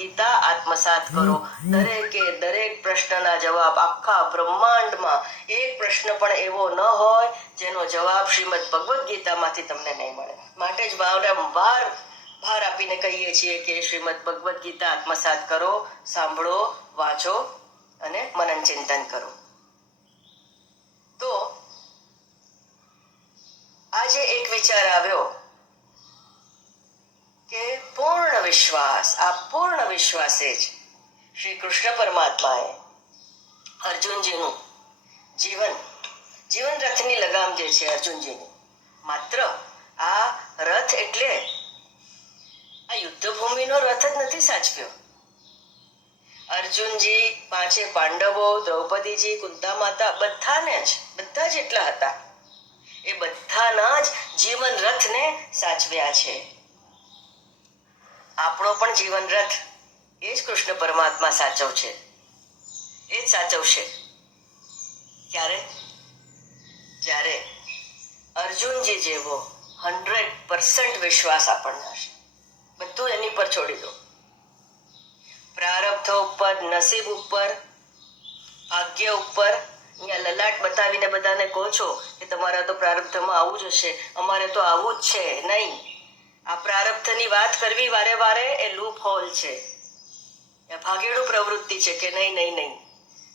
ગીતા આત્મસાત કરો. દરેકે દરેક પ્રશ્નના જવાબ આખા બ્રહ્માંડમાં એક પ્રશ્ન પણ એવો ન હોય જેનો જવાબ શ્રીમદ ભગવદ્ ગીતામાંથી તમને નહીં મળે. માટે જ વારંવાર ભાર આપીને કહીએ છીએ કે શ્રીમદ ભગવદ્ ગીતા આત્મસાત કરો, સાંભળો, વાંચો અને મનન ચિંતન કરો. તો આજે એક વિચાર આવ્યો કે પૂર્ણ વિશ્વાસ, આ પૂર્ણ વિશ્વાસે જ શ્રી કૃષ્ણ પરમાત્માએ અર્જુનજીનું જીવન રથની લગામ જે છે અર્જુનજીની, માત્ર આ રથ એટલે આ યુદ્ધભૂમિનો રથ જ નથી સાચવ્યો. અર્જુનજી, પાંચે પાંડવો, દ્રૌપદીજી, કુંતા માતા, બધા જ એટલા હતા. એ બધાના જ જીવન રથને સાચવ્યા છે. આપણો પણ જીવન રથ એ જ કૃષ્ણ પરમાત્મા સાચવશે, એ જ સાચવશે. ક્યારે? જ્યારે અર્જુનજી જેવો 100% વિશ્વાસ આપણને હશે. બધું એની પર છોડી દો. પ્રારબ્ધ ઉપર, નસીબ ઉપર, ભાગ્ય ઉપર અહીંયા લલાટ બતાવીને બધાને કહો છો કે તમારા તો પ્રારબ્ધમાં આવું જ હશે, અમારે તો આવું જ છે. નહીં, આ પ્રારબ્ધની વાત કરવી વારે વારે એ લૂપ હોલ છે, એ ભાગેડું પ્રવૃત્તિ છે કે નહીં નહીં નહીં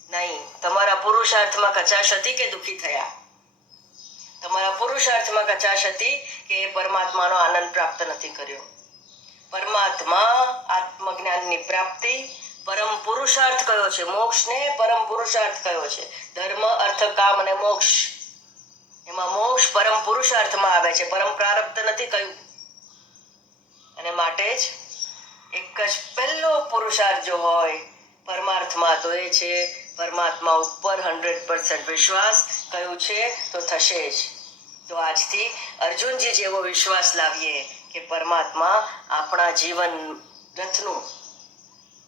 નહીં. તમારા પુરુષાર્થમાં કચાશ હતી કે દુઃખી થયા? તમારા પુરુષાર્થમાં કચાશ હતી કે એ પરમાત્માનો આનંદ પ્રાપ્ત નથી કર્યો? પરમાત્મા આત્મજ્ઞાનની પ્રાપ્તિ પરમ પુરુષાર્થ કયો છે, મોક્ષને પરમ પુરુષાર્થ કયો છે. ધર્મ, અર્થ, કામ અને મોક્ષ, એમાં મોક્ષ પરમ પુરુષાર્થમાં આવે છે, પરમ પ્રારબ્ધ નથી કહ્યું. અને માટે જ એક જ પહેલો પુરુષાર્થ જો હોય પરમાર્થમાં તો એ છે પરમાત્મા ઉપર 100% વિશ્વાસ. કયું છે તો થશે જ. તો આજથી અર્જુનજી જેવો વિશ્વાસ લાવીએ કે પરમાત્મા આપણા જીવન રથનું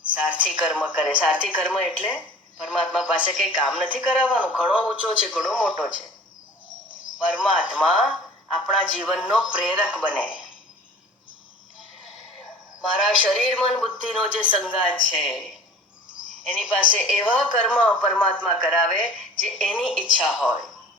સારથી કર્મ કરે. સારથી કર્મ એટલે પરમાત્મા પાસે કંઈ કામ નથી કરાવવાનું. ઘણો ઊંચો છે, ઘણો મોટો છે. પરમાત્મા આપણા જીવનનો પ્રેરક બને. મારા શરીર, મન, બુદ્ધિનો જે સંગાત છે એની પાસે એવા કર્મ પરમાત્મા કરાવે જે એની ઈચ્છા હોય.